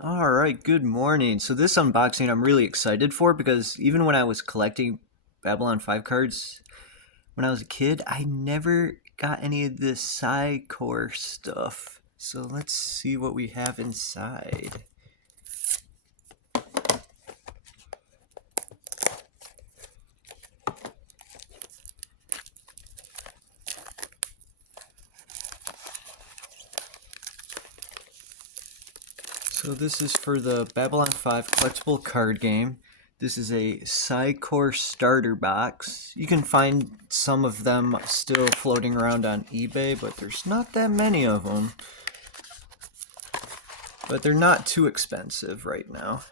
Alright, good morning. So this unboxing I'm really excited for because even when I was collecting Babylon 5 cards when I was a kid, I never got any of this Psi Corps stuff. So let's see what we have inside. So this is for the Babylon 5 collectible card game. This is a Psi Corps starter box. You can find some of them still floating around on eBay, but there's not that many of them. But they're not too expensive right now.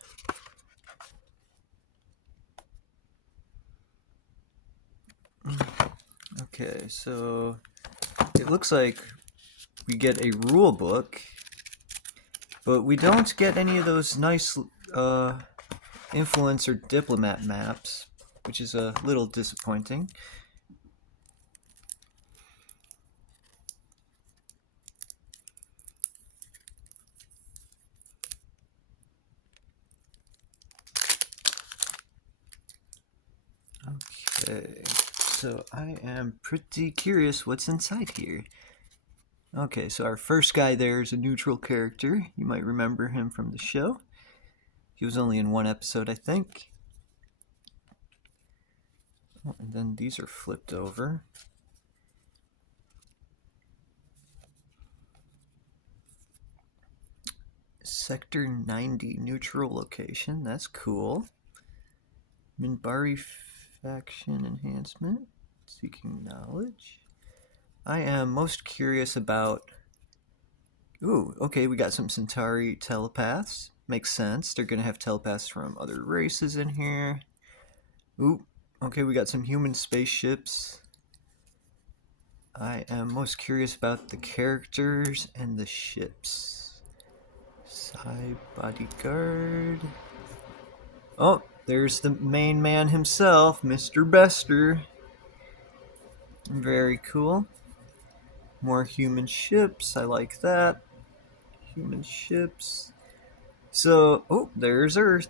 Okay, so it looks like we get a rule book, but we don't get any of those nice influence or diplomat maps, which is a little disappointing. Okay, so I am pretty curious what's inside here. Okay, so our first guy there is a neutral character. You might remember him from the show. He was only in one episode, I think. Oh, and then these are flipped over. Sector 90 neutral location. That's cool. Minbari faction enhancement. Seeking knowledge. I am most curious about... Ooh, okay, we got some Centauri telepaths. Makes sense. They're going to have telepaths from other races in here. Ooh, okay, we got some human spaceships. I am most curious about the characters and the ships. Psi bodyguard. Oh, there's the main man himself, Mr. Bester. Very cool. More human ships. I like that. Human ships. So, oh, there's Earth.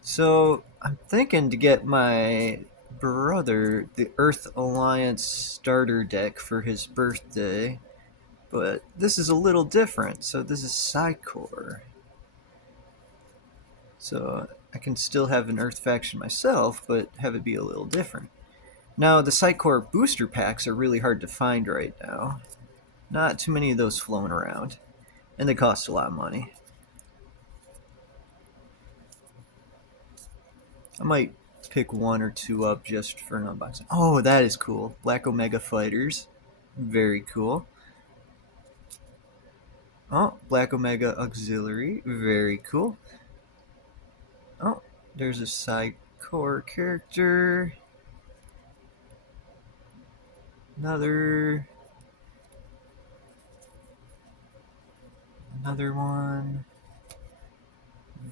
So, I'm thinking to get my brother the Earth Alliance starter deck for his birthday. But this is a little different. So, this is Psi Corps. So, I can still have an Earth faction myself, but have it be a little different. Now, the Psi Corps booster packs are really hard to find right now. Not too many of those flowing around. And they cost a lot of money. I might pick one or two up just for an unboxing. Oh, that is cool. Black Omega Fighters. Very cool. Oh, Black Omega Auxiliary. Very cool. Oh, there's a Psi Corps character. Another one.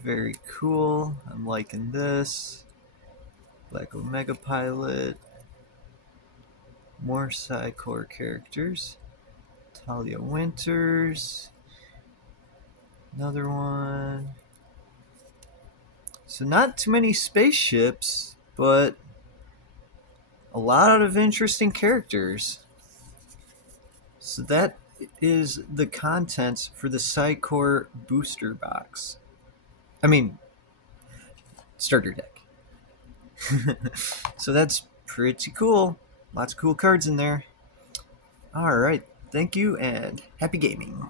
Very cool. I'm liking this. Black Omega Pilot. More Psi Corps characters. Talia Winters. Another one. So not too many spaceships, but a lot of interesting characters. So that is the contents for the Psi Corps booster box. I mean, starter deck. So that's pretty cool. Lots of cool cards in there. Alright, thank you and happy gaming.